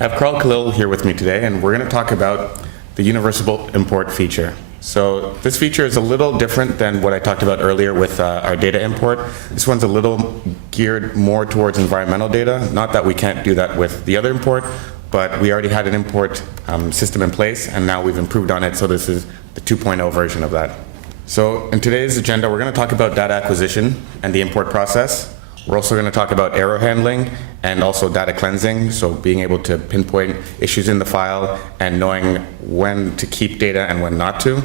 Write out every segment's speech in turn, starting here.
I have Carl Khalil here with me today, and we're going to talk about the universal import feature. So this feature is a little different than what I talked about earlier with our data import. This one's a little geared more towards environmental data. Not that we can't do that with the other import, but we already had an import system in place, and now we've improved on it, so this is the 2.0 version of that. So in today's agenda, we're going to talk about data acquisition and the import process. We're also going to talk about error handling and also data cleansing, so being able to pinpoint issues in the file and knowing when to keep data and when not to.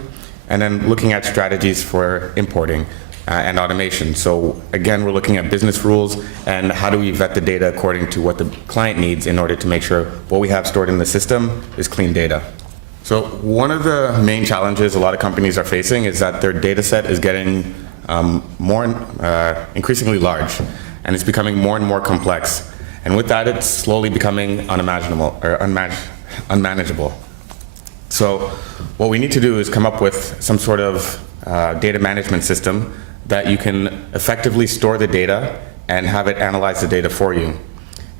And then looking at strategies for importing and automation. So again, we're looking at business rules and how do we vet the data according to what the client needs in order to make sure what we have stored in the system is clean data. So one of the main challenges a lot of companies are facing is that their data set is getting increasingly large, and it's becoming more and more complex. And with that, it's slowly becoming unimaginable or unmanageable. So what we need to do is come up with some sort of data management system that you can effectively store the data and have it analyze the data for you.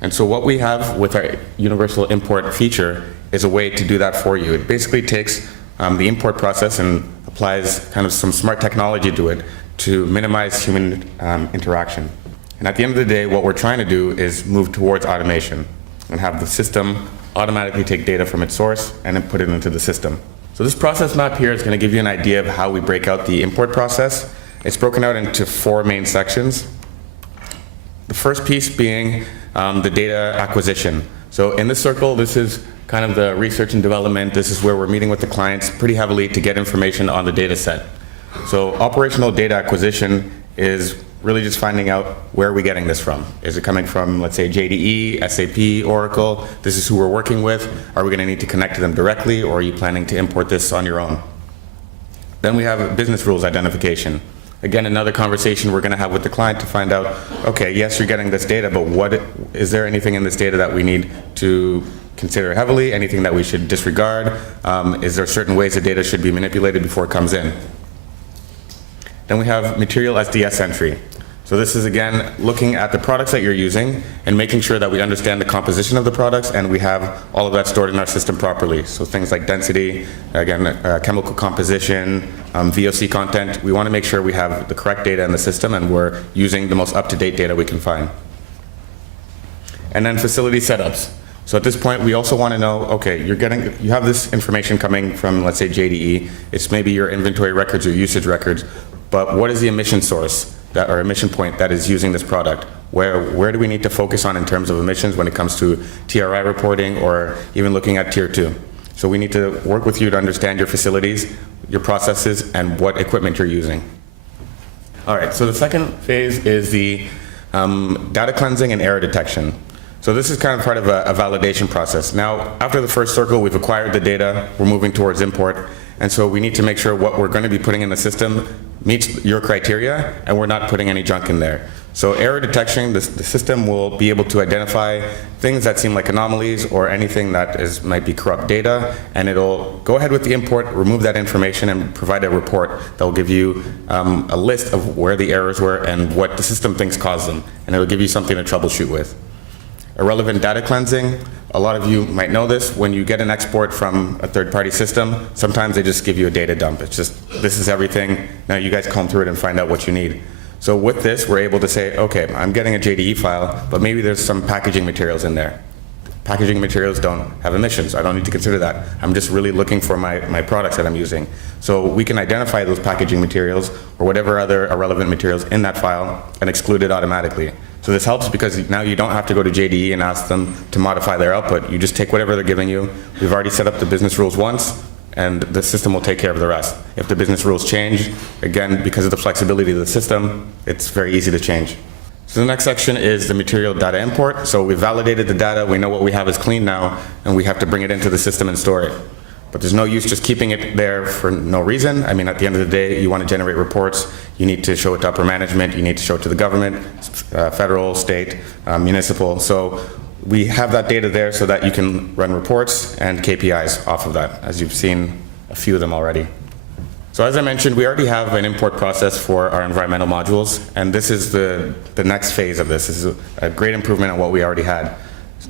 And so what we have with our universal import feature is a way to do that for you. It basically takes the import process and applies kind of some smart technology to it to minimize human interaction. And at the end of the day, what we're trying to do is move towards automation and have the system automatically take data from its source and then put it into the system. So this process map here is going to give you an idea of how we break out the import process. It's broken out into 4 main sections. The first piece being the data acquisition. So in this circle, this is kind of the research and development. This is where we're meeting with the clients pretty heavily to get information on the data set. So operational data acquisition is really just finding out where are we getting this from. Is it coming from, let's say, JDE, SAP, Oracle? This is who we're working with. Are we going to need to connect to them directly, or are you planning to import this on your own? Then we have business rules identification. Again, another conversation we're going to have with the client to find out, okay, yes, you're getting this data, but is there anything in this data that we need to consider heavily, anything that we should disregard? Is there certain ways the data should be manipulated before it comes in? Then we have material SDS entry. So this is, again, looking at the products that you're using and making sure that we understand the composition of the products and we have all of that stored in our system properly. So things like density, again, chemical composition, VOC content. We want to make sure we have the correct data in the system and we're using the most up-to-date data we can find. And then facility setups. So at this point, we also want to know, okay, you have this information coming from, let's say, JDE. It's maybe your inventory records or usage records, but what is the emission source or emission point that is using this product? Where do we need to focus on in terms of emissions when it comes to TRI reporting or even looking at Tier 2? So we need to work with you to understand your facilities, your processes, and what equipment you're using. All right, so the second phase is the data cleansing and error detection. So this is kind of part of a validation process. Now, after the first circle, we've acquired the data, we're moving towards import, and so we need to make sure what we're going to be putting in the system meets your criteria, and we're not putting any junk in there. So error detection, the system will be able to identify things that seem like anomalies or anything that might be corrupt data, and it'll go ahead with the import, remove that information, and provide a report that will give you a list of where the errors were and what the system thinks caused them, and it'll give you something to troubleshoot with. Irrelevant data cleansing, a lot of you might know this, when you get an export from a third-party system, sometimes they just give you a data dump. It's just, this is everything, now you guys comb through it and find out what you need. So with this, we're able to say, okay, I'm getting a JDE file, but maybe there's some packaging materials in there. Packaging materials don't have emissions, I don't need to consider that. I'm just really looking for my products that I'm using. So we can identify those packaging materials or whatever other irrelevant materials in that file and exclude it automatically. So this helps because now you don't have to go to JDE and ask them to modify their output. You just take whatever they're giving you. We've already set up the business rules once, and the system will take care of the rest. If the business rules change, again, because of the flexibility of the system, it's very easy to change. So the next section is the material data import. So we've validated the data, we know what we have is clean now, and we have to bring it into the system and store it. But there's no use just keeping it there for no reason. I mean, at the end of the day, you want to generate reports. You need to show it to upper management. You need to show it to the government, federal, state, municipal. So we have that data there so that you can run reports and KPIs off of that, as you've seen a few of them already. So as I mentioned, we already have an import process for our environmental modules, and this is the next phase of this. This is a great improvement on what we already had.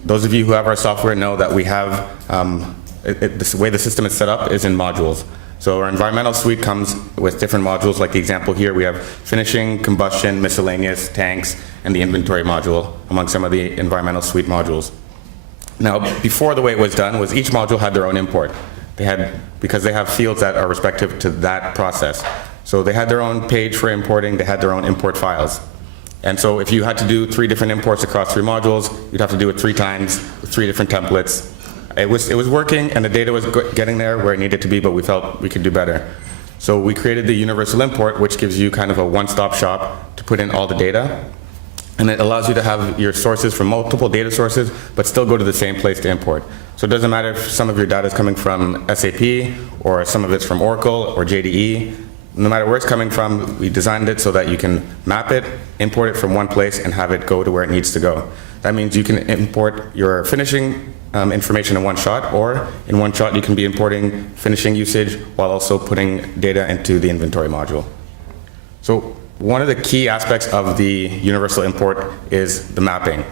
Those of you who have our software know that we have, the way the system is set up is in modules. So our environmental suite comes with different modules, like the example here. We have finishing, combustion, miscellaneous, tanks, and the inventory module, among some of the environmental suite modules. Now, before, the way it was done was each module had their own import. Because they have fields that are respective to that process. So they had their own page for importing, they had their own import files. And so if you had to do 3 different imports across 3 modules, you'd have to do it 3 times with 3 different templates. It was working, and the data was getting there where it needed to be, but we felt we could do better. So we created the universal import, which gives you kind of a one-stop shop to put in all the data. And it allows you to have your sources from multiple data sources, but still go to the same place to import. So it doesn't matter if some of your data is coming from SAP, or some of it's from Oracle or JDE. No matter where it's coming from, we designed it so that you can map it, import it from one place, and have it go to where it needs to go. That means you can import your finishing information in one shot, or in one shot you can be importing finishing usage while also putting data into the inventory module. So one of the key aspects of the universal import is the mapping.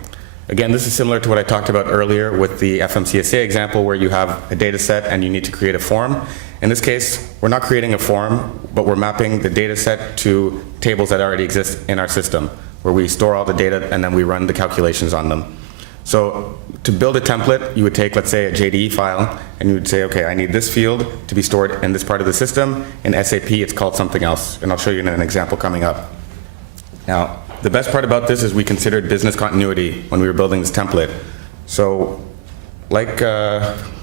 Again, this is similar to what I talked about earlier with the FMCSA example, where you have a data set and you need to create a form. In this case, we're not creating a form, but we're mapping the data set to tables that already exist in our system, where we store all the data and then we run the calculations on them. So to build a template, you would take, let's say, a JDE file, and you would say, okay, I need this field to be stored in this part of the system. In SAP, it's called something else, and I'll show you in an example coming up. Now, the best part about this is we considered business continuity when we were building this template. So, like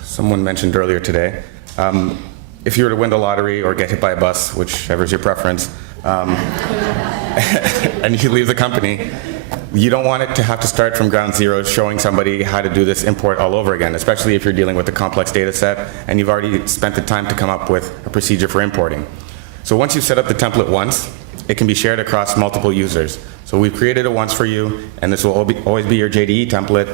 someone mentioned earlier today, if you were to win the lottery or get hit by a bus, whichever is your preference, and you leave the company, you don't want it to have to start from ground zero showing somebody how to do this import all over again, especially if you're dealing with a complex data set and you've already spent the time to come up with a procedure for importing. So once you've set up the template once, it can be shared across multiple users. So we've created it once for you, and this will always be your JDE template,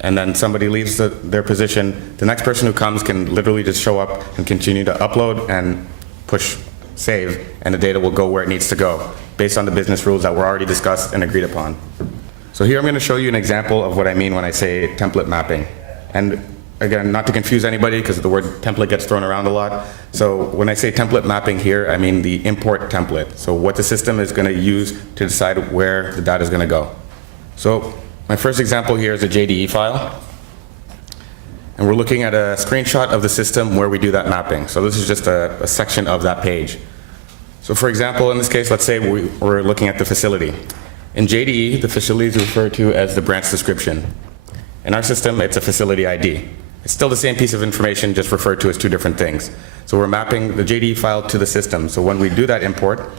and then somebody leaves their position. The next person who comes can literally just show up and continue to upload and push save, and the data will go where it needs to go, based on the business rules that were already discussed and agreed upon. So here I'm going to show you an example of what I mean when I say template mapping. And again, not to confuse anybody, because the word template gets thrown around a lot. So when I say template mapping here, I mean the import template. So what the system is going to use to decide where the data is going to go. So my first example here is a JDE file. And we're looking at a screenshot of the system where we do that mapping. So this is just a section of that page. So for example, in this case, let's say we're looking at the facility. In JDE, the facility is referred to as the branch description. In our system, it's a facility ID. It's still the same piece of information, just referred to as 2 different things. So we're mapping the JDE file to the system. So when we do that import,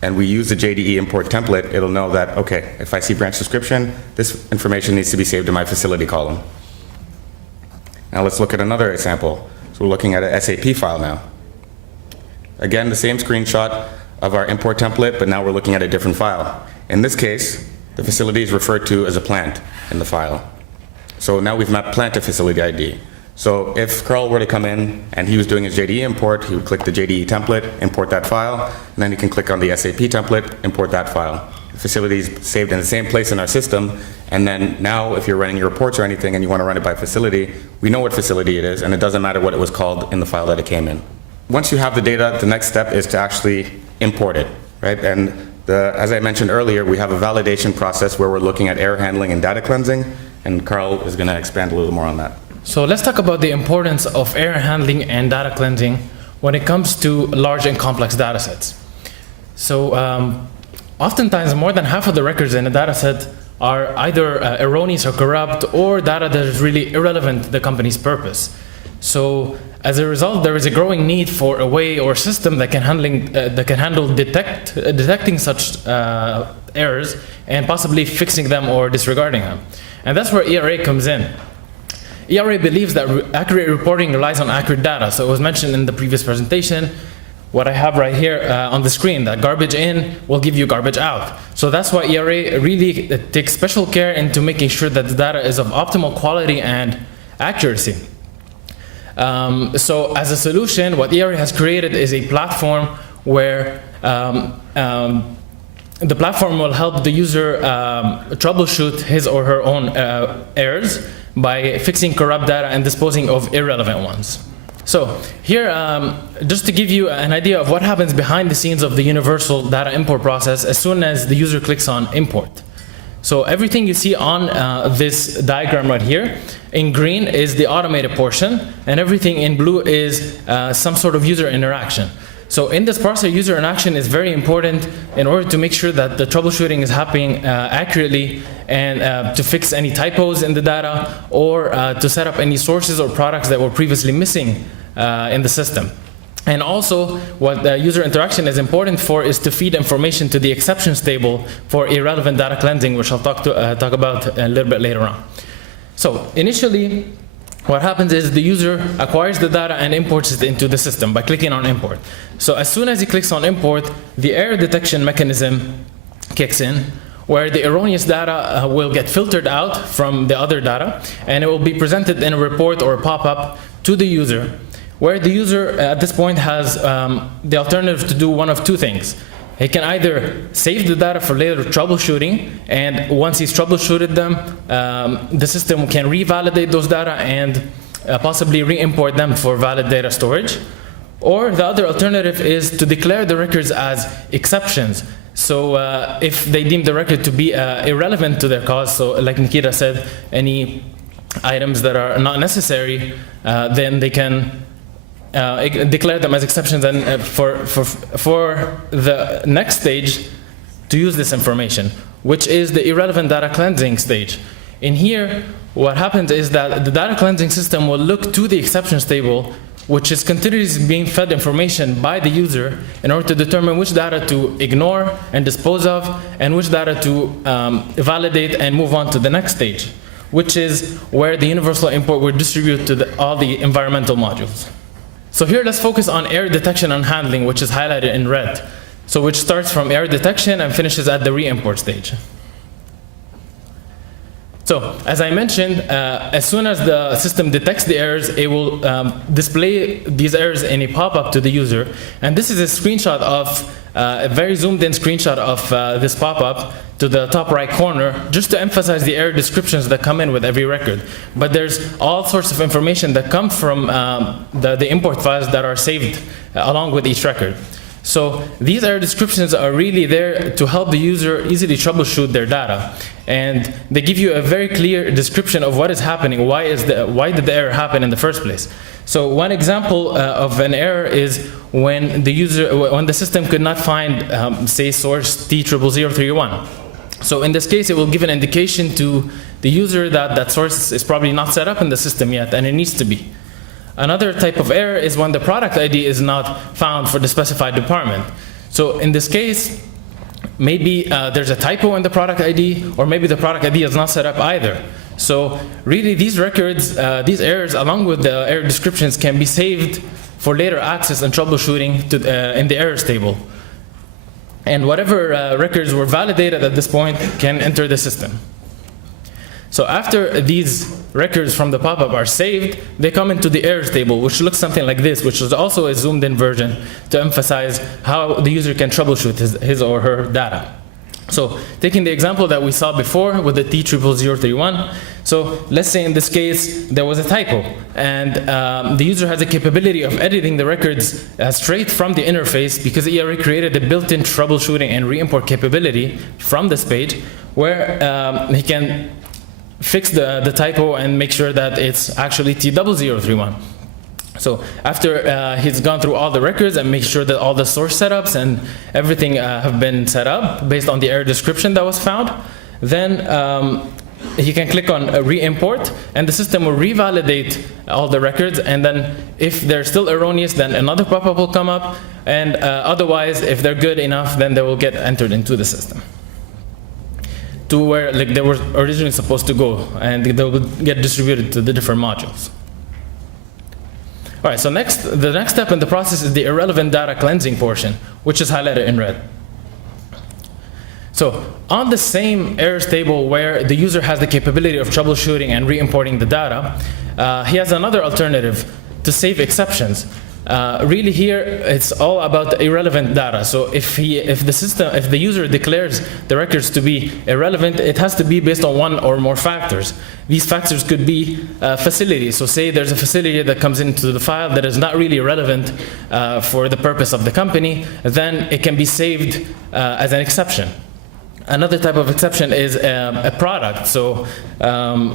and we use the JDE import template, it'll know that, okay, if I see branch description, this information needs to be saved in my facility column. Now let's look at another example. So we're looking at an SAP file now. Again, the same screenshot of our import template, but now we're looking at a different file. In this case, the facility is referred to as a plant in the file. So now we've mapped plant to facility ID. So if Carl were to come in and he was doing his JDE import, he would click the JDE template, import that file, and then he can click on the SAP template, import that file. The facility is saved in the same place in our system, and then now if you're running your reports or anything and you want to run it by facility, we know what facility it is, and it doesn't matter what it was called in the file that it came in. Once you have the data, the next step is to actually import it, right? And as I mentioned earlier, we have a validation process where we're looking at error handling and data cleansing, and Carl is going to expand a little more on that. So let's talk about the importance of error handling and data cleansing when it comes to large and complex data sets. So oftentimes more than half of the records in a data set are either erroneous or corrupt, or data that is really irrelevant to the company's purpose. So as a result, there is a growing need for a way or system that can handle detecting such errors and possibly fixing them or disregarding them. And that's where ERA comes in. ERA believes that accurate reporting relies on accurate data. So it was mentioned in the previous presentation, what I have right here on the screen, that garbage in will give you garbage out. So that's why ERA really takes special care into making sure that the data is of optimal quality and accuracy. So as a solution, what ERA has created is a platform where the platform will help the user troubleshoot his or her own errors by fixing corrupt data and disposing of irrelevant ones. So here, just to give you an idea of what happens behind the scenes of the universal data import process as soon as the user clicks on import. So everything you see on this diagram right here, in green is the automated portion, and everything in blue is some sort of user interaction. So in this process, user interaction is very important in order to make sure that the troubleshooting is happening accurately, and to fix any typos in the data, or to set up any sources or products that were previously missing in the system. And also, what the user interaction is important for is to feed information to the exceptions table for irrelevant data cleansing, which I'll talk about a little bit later on. So initially, what happens is the user acquires the data and imports it into the system by clicking on import. So as soon as he clicks on import, the error detection mechanism kicks in, where the erroneous data will get filtered out from the other data, and it will be presented in a report or a pop-up to the user, where the user at this point has the alternative to do one of two things. He can either save the data for later troubleshooting, and once he's troubleshooted them, the system can revalidate those data and possibly re-import them for valid data storage. Or the other alternative is to declare the records as exceptions. So if they deem the record to be irrelevant to their cause, so like Nikita said, any items that are not necessary, then they can declare them as exceptions, and for the next stage to use this information, which is the irrelevant data cleansing stage. In here, what happens is that the data cleansing system will look to the exceptions table, which is continuously being fed information by the user in order to determine which data to ignore and dispose of, and which data to validate and move on to the next stage, which is where the universal import will distribute to all the environmental modules. So here, let's focus on error detection and handling, which is highlighted in red. So which starts from error detection and finishes at the re-import stage. So as I mentioned, as soon as the system detects the errors, it will display these errors in a pop-up to the user. And this is a screenshot of, a very zoomed in screenshot of this pop-up to the top right corner, just to emphasize the error descriptions that come in with every record. But there's all sorts of information that come from the import files that are saved along with each record. So these error descriptions are really there to help the user easily troubleshoot their data. And they give you a very clear description of what is happening, why did the error happen in the first place. So one example of an error is when the system could not find, say, source T00031. So in this case, it will give an indication to the user that that source is probably not set up in the system yet, and it needs to be. Another type of error is when the product ID is not found for the specified department. So in this case, maybe there's a typo in the product ID, or maybe the product ID is not set up either. So really, these records, these errors, along with the error descriptions, can be saved for later access and troubleshooting in the errors table. And whatever records were validated at this point can enter the system. So after these records from the pop-up are saved, they come into the errors table, which looks something like this, which is also a zoomed-in version to emphasize how the user can troubleshoot his or her data. So taking the example that we saw before with the T00031, so let's say in this case there was a typo, and the user has the capability of editing the records straight from the interface, because ERA created a built-in troubleshooting and re-import capability from this page, where he can fix the typo and make sure that it's actually T0031. So after he's gone through all the records and make sure that all the source setups and everything have been set up based on the error description that was found, then he can click on re-import, and the system will revalidate all the records, and then if they're still erroneous, then another pop-up will come up, and otherwise, if they're good enough, then they will get entered into the system to where they were originally supposed to go, and they will get distributed to the different modules. All right, so the next step in the process is the irrelevant data cleansing portion, which is highlighted in red. So on the same errors table where the user has the capability of troubleshooting and re-importing the data, he has another alternative to save exceptions. really here it's all about irrelevant data. So if the user declares the records to be irrelevant, it has to be based on one or more factors. These factors could be facilities. So say there's a facility that comes into the file that is not really relevant for the purpose of the company, then it can be saved as an exception. Another type of exception is a product. So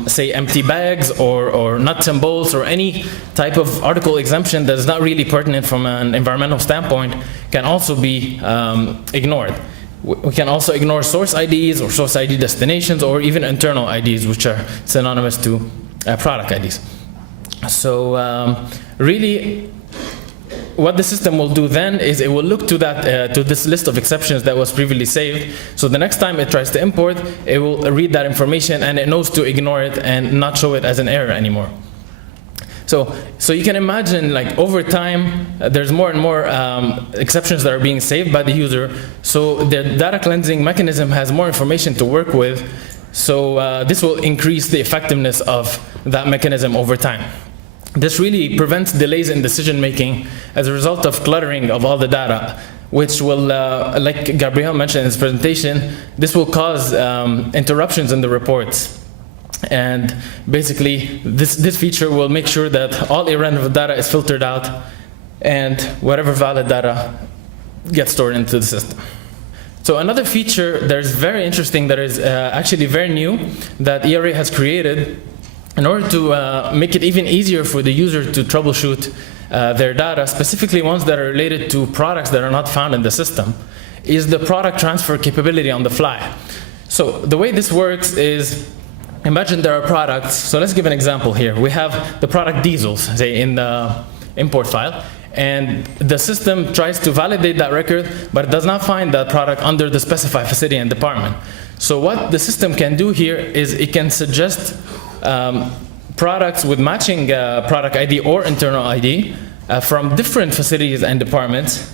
say empty bags or nuts and bolts or any type of article exemption that is not really pertinent from an environmental standpoint can also be ignored. We can also ignore source IDs or source ID destinations or even internal IDs, which are synonymous to product IDs. So really, what the system will do then is it will look to that to this list of exceptions that was previously saved. So the next time it tries to import, it will read that information and it knows to ignore it and not show it as an error anymore. So you can imagine, like, over time, there's more and more exceptions that are being saved by the user. So the data cleansing mechanism has more information to work with. So this will increase the effectiveness of that mechanism over time. This really prevents delays in decision making as a result of cluttering of all the data, which will, like Gabriel mentioned in his presentation, this will cause interruptions in the reports. And basically, this feature will make sure that all irrelevant data is filtered out and whatever valid data gets stored into the system. So another feature that is very interesting, that is actually very new, that ERA has created in order to make it even easier for the user to troubleshoot their data, specifically ones that are related to products that are not found in the system, is the product transfer capability on the fly. So the way this works is, imagine there are products. So let's give an example here. We have the product diesels, say, in the import file, and the system tries to validate that record, but it does not find that product under the specified facility and department. So what the system can do here is it can suggest products with matching product ID or internal ID from different facilities and departments.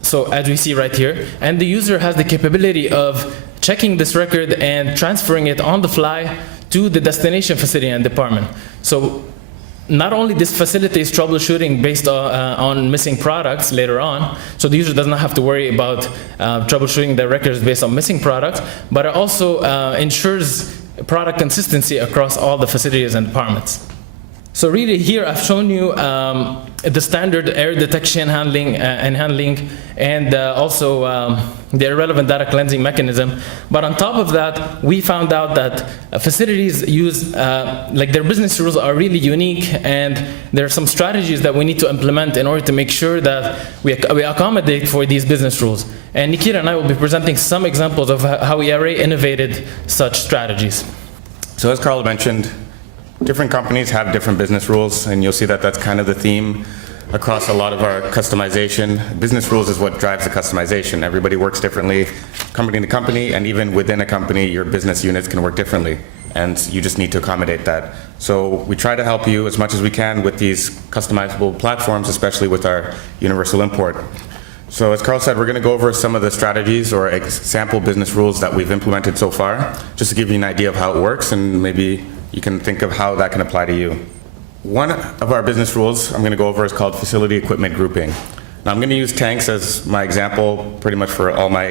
So as we see right here, and the user has the capability of checking this record and transferring it on the fly to the destination facility and department. So not only this facilitates troubleshooting based on missing products later on, so the user does not have to worry about troubleshooting their records based on missing products, but it also ensures product consistency across all the facilities and departments. So really here I've shown you the standard error detection handling and also the irrelevant data cleansing mechanism. But on top of that, we found out that facilities use, like, their business rules are really unique, and there are some strategies that we need to implement in order to make sure that we accommodate for these business rules. And Nikita and I will be presenting some examples of how ERA innovated such strategies. So as Carl mentioned, different companies have different business rules, and you'll see that that's kind of the theme across a lot of our customization. Business rules is what drives the customization. Everybody works differently, company to company, and even within a company, your business units can work differently, and you just need to accommodate that. So we try to help you as much as we can with these customizable platforms, especially with our universal import. So as Carl said, we're going to go over some of the strategies or example business rules that we've implemented so far, just to give you an idea of how it works, and maybe you can think of how that can apply to you. One of our business rules I'm going to go over is called facility equipment grouping. Now I'm going to use tanks as my example pretty much for all my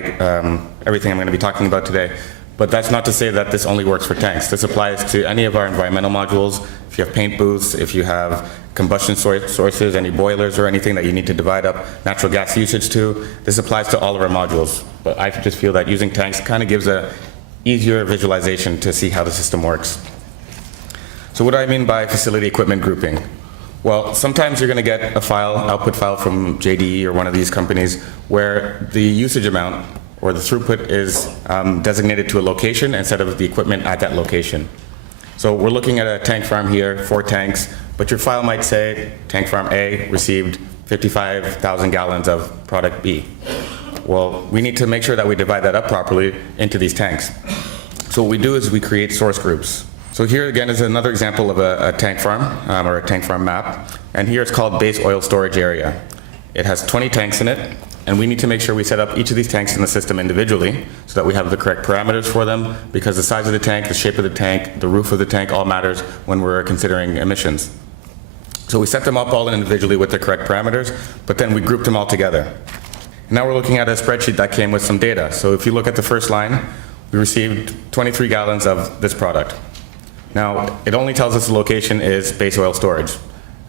everything I'm going to be talking about today. But that's not to say that this only works for tanks. This applies to any of our environmental modules. If you have paint booths, if you have combustion sources, any boilers or anything that you need to divide up natural gas usage to, this applies to all of our modules. But I just feel that using tanks kind of gives a easier visualization to see how the system works. So what do I mean by facility equipment grouping? Well, sometimes you're going to get a file, output file from JDE or one of these companies where the usage amount or the throughput is designated to a location instead of the equipment at that location. So we're looking at a tank farm here, 4 tanks, but your file might say tank farm A received 55,000 gallons of product B. Well, we need to make sure that we divide that up properly into these tanks. So what we do is we create source groups. So here again is another example of a tank farm or a tank farm map, and here it's called base oil storage area. It has 20 tanks in it, and we need to make sure we set up each of these tanks in the system individually so that we have the correct parameters for them, because the size of the tank, the shape of the tank, the roof of the tank all matters when we're considering emissions. So we set them up all individually with the correct parameters, but then we grouped them all together. Now we're looking at a spreadsheet that came with some data. So if you look at the first line, we received 23 gallons of this product. Now, it only tells us the location is base oil storage.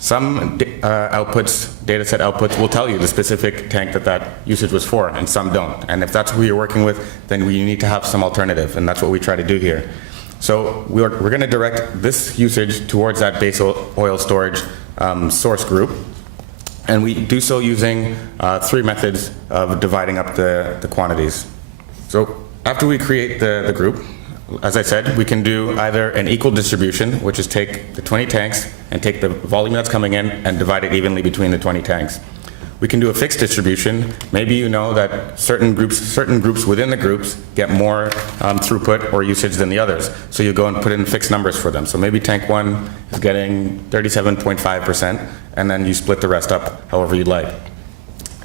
Some data set outputs will tell you the specific tank that usage was for, and some don't. And if that's who you're working with, then we need to have some alternative, and that's what we try to do here. So we're going to direct this usage towards that base oil storage source group. And we do so using 3 methods of dividing up the quantities. So after we create the group, as I said, we can do either an equal distribution, which is take the 20 tanks and take the volume that's coming in and divide it evenly between the 20 tanks. We can do a fixed distribution. Maybe you know that certain groups within the groups get more throughput or usage than the others. So you go and put in fixed numbers for them. So maybe tank 1 is getting 37.5%, and then you split the rest up however you'd like.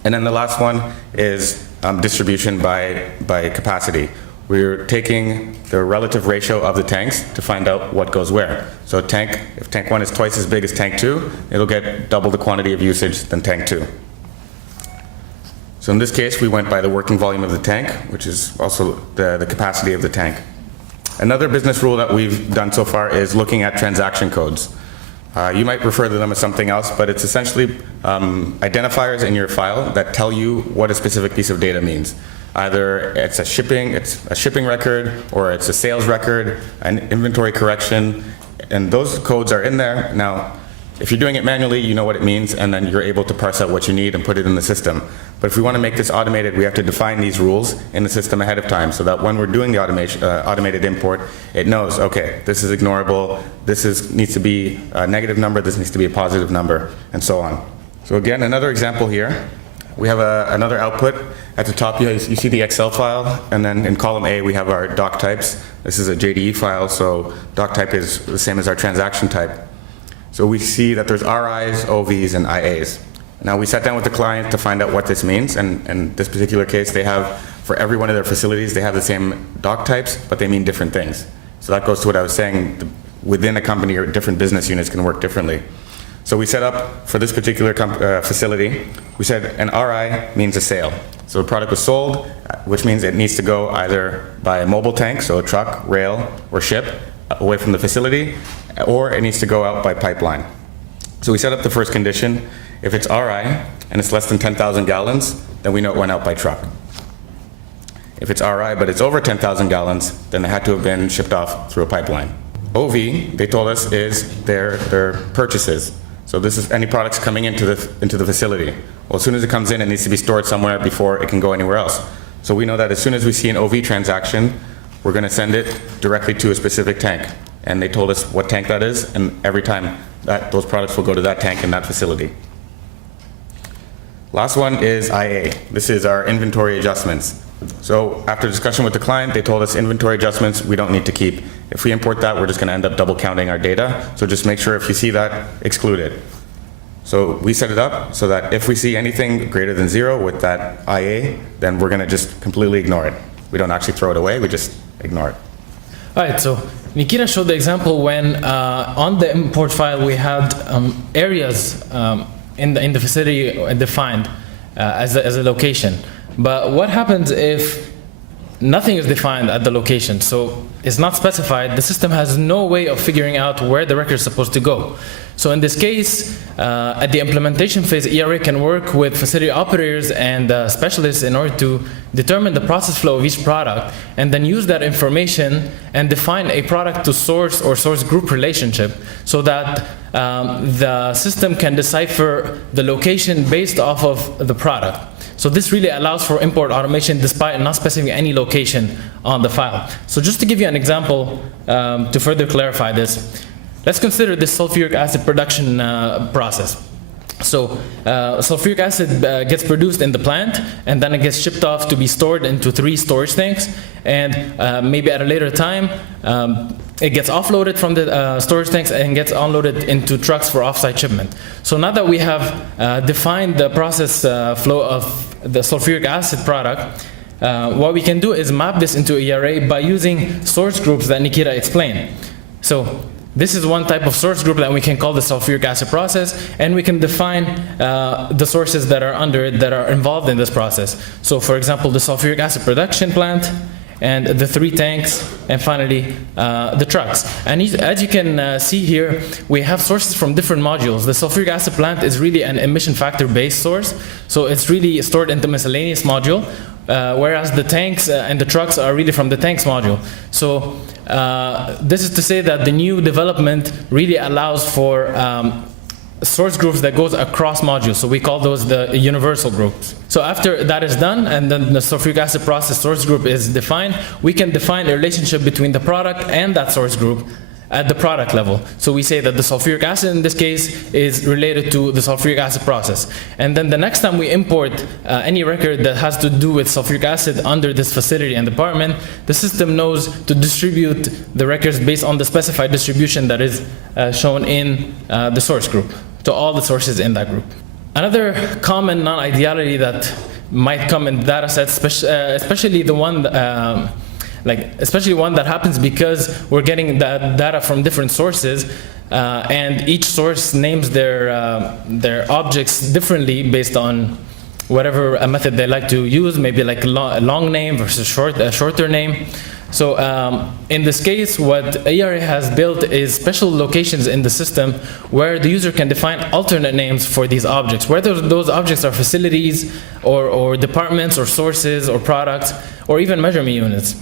And then the last one is distribution by capacity. We're taking the relative ratio of the tanks to find out what goes where. So if tank 1 is twice as big as tank 2, it'll get double the quantity of usage than tank 2. So in this case, we went by the working volume of the tank, which is also the capacity of the tank. Another business rule that we've done so far is looking at transaction codes. You might refer to them as something else, but it's essentially identifiers in your file that tell you what a specific piece of data means. Either it's a shipping record, or it's a sales record, an inventory correction, and those codes are in there. Now, if you're doing it manually, you know what it means, and then you're able to parse out what you need and put it in the system. But if we want to make this automated, we have to define these rules in the system ahead of time, so that when we're doing the automated import, it knows, okay, this is ignorable, needs to be a negative number, this needs to be a positive number, and so on. So again, another example here. We have another output. At the top, you see the Excel file, and then in column A, we have our doc types. This is a JDE file, so doc type is the same as our transaction type. So we see that there's RIs, OVs, and IAs. Now we sat down with the client to find out what this means, and in this particular case, they have, for every one of their facilities, they have the same doc types, but they mean different things. So that goes to what I was saying, within a company or different business units can work differently. So we set up, for this particular facility, we said an RI means a sale. So the product was sold, which means it needs to go either by a mobile tank, so a truck, rail, or ship, away from the facility, or it needs to go out by pipeline. So we set up the first condition. If it's RI, and it's less than 10,000 gallons, then we know it went out by truck. If it's RI, but it's over 10,000 gallons, then it had to have been shipped off through a pipeline. OV, they told us, is their purchases. So this is any products coming into the facility. Well, as soon as it comes in, it needs to be stored somewhere before it can go anywhere else. So we know that as soon as we see an OV transaction, we're going to send it directly to a specific tank. And they told us what tank that is, and every time those products will go to that tank in that facility. Last one is IA. This is our inventory adjustments. So after discussion with the client, they told us inventory adjustments we don't need to keep. If we import that, we're just going to end up double counting our data. So just make sure if you see that, exclude it. So we set it up so that if we see anything greater than 0 with that IA, then we're going to just completely ignore it. We don't actually throw it away, we just ignore it. All right, so Nikita showed the example when on the import file we had areas in the facility defined as a location. But what happens if nothing is defined at the location? So it's not specified. The system has no way of figuring out where the record is supposed to go. So in this case, at the implementation phase, ERA can work with facility operators and specialists in order to determine the process flow of each product, and then use that information and define a product to source or source group relationship, so that the system can decipher the location based off of the product. So this really allows for import automation despite not specifying any location on the file. So just to give you an example to further clarify this, let's consider this sulfuric acid production process. So sulfuric acid gets produced in the plant, and then it gets shipped off to be stored into 3 storage tanks, and maybe at a later time it gets offloaded from the storage tanks and gets unloaded into trucks for off-site shipment. So now that we have defined the process flow of the sulfuric acid product, what we can do is map this into ERA by using source groups that Nikita explained. So This is one type of source group that we can call the sulfuric acid process, and we can define the sources that are under it that are involved in this process. So for example, the sulfuric acid production plant, and the 3 tanks, and finally the trucks. And as you can see here, we have sources from different modules. The sulfuric acid plant is really an emission factor based source, so it's really stored in the miscellaneous module, whereas the tanks and the trucks are really from the tanks module. So this is to say that the new development really allows for source groups that goes across modules, so we call those the universal groups. So after that is done, and then the sulfuric acid process source group is defined, we can define a relationship between the product and that source group at the product level. So we say that the sulfuric acid in this case is related to the sulfuric acid process. And then the next time we import any record that has to do with sulfuric acid under this facility and department, the system knows to distribute the records based on the specified distribution that is shown in the source group, to all the sources in that group. Another common non-ideality that might come in data sets, especially the one especially one that happens because we're getting that data from different sources, and each source names their objects differently based on whatever method they like to use, maybe like a long name versus a shorter name. So in this case, what ERA has built is special locations in the system where the user can define alternate names for these objects, whether those objects are facilities or departments or sources or products or even measurement units.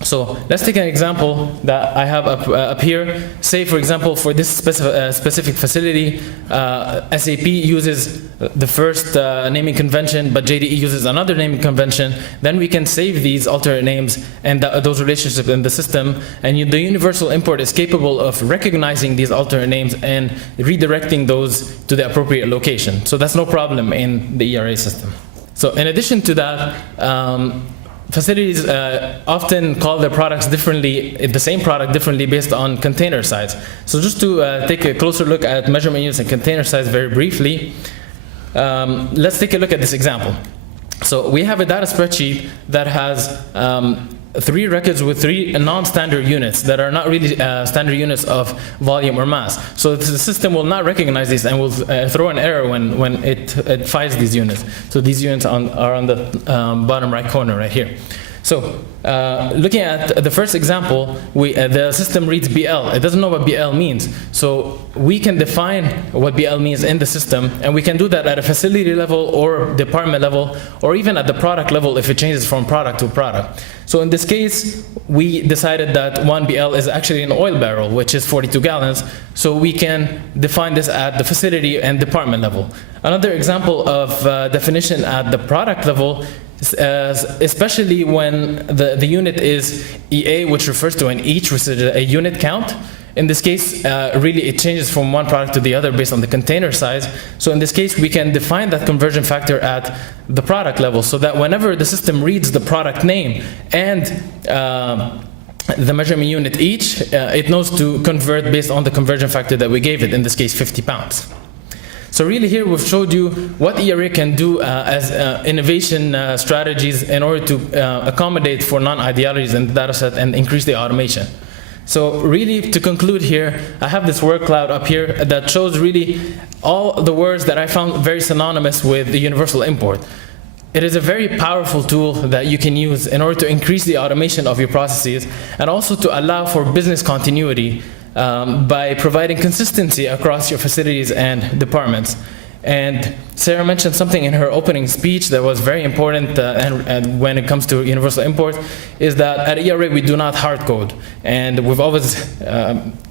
So let's take an example that I have up here. Say, for example, for this specific facility, SAP uses the first naming convention, but JDE uses another naming convention. Then we can save these alternate names and those relationships in the system, and the universal import is capable of recognizing these alternate names and redirecting those to the appropriate location. So that's no problem in the ERA system. So in addition to that, facilities often call their products differently, the same product differently based on container size. So just to take a closer look at measurement units and container size very briefly, let's take a look at this example. So we have a data spreadsheet that has 3 records with 3 non-standard units that are not really standard units of volume or mass. So the system will not recognize these and will throw an error when it finds these units. So these units are on the bottom right corner right here. So looking at the first example, the system reads BL. It doesn't know what BL means. So we can define what BL means in the system, and we can do that at a facility level or department level, or even at the product level if it changes from product to product. So in this case, we decided that 1 BL is actually an oil barrel, which is 42 gallons. So we can define this at the facility and department level. Another example of definition at the product level, especially when the unit is EA, which refers to an each, which is a unit count. In this case, really it changes from one product to the other based on the container size. So in this case, we can define that conversion factor at the product level so that whenever the system reads the product name and the measurement unit each, it knows to convert based on the conversion factor that we gave it, in this case 50 pounds. So really here we've showed you what ERA can do as innovation strategies in order to accommodate for non-idealities in the data set and increase the automation. So really to conclude here, I have this word cloud up here that shows really all the words that I found very synonymous with the universal import. It is a very powerful tool that you can use in order to increase the automation of your processes and also to allow for business continuity by providing consistency across your facilities and departments. And Sarah mentioned something in her opening speech that was very important and when it comes to universal import, is that at ERA we do not hard code. And we've always,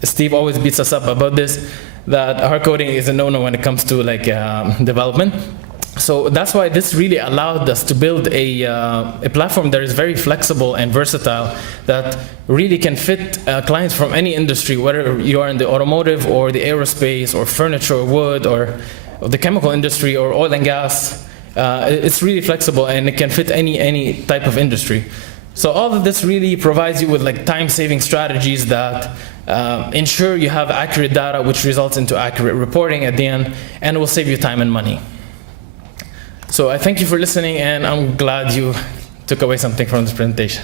Steve always beats us up about this, that hard coding is a no-no when it comes to like development. So that's why this really allowed us to build a platform that is very flexible and versatile, that really can fit clients from any industry, whether you are in the automotive or the aerospace or furniture or wood or the chemical industry or oil and gas. It's really flexible and it can fit any type of industry. So all of this really provides you with like time-saving strategies that ensure you have accurate data, which results into accurate reporting at the end, and will save you time and money. So I thank you for listening, and I'm glad you took away something from this presentation.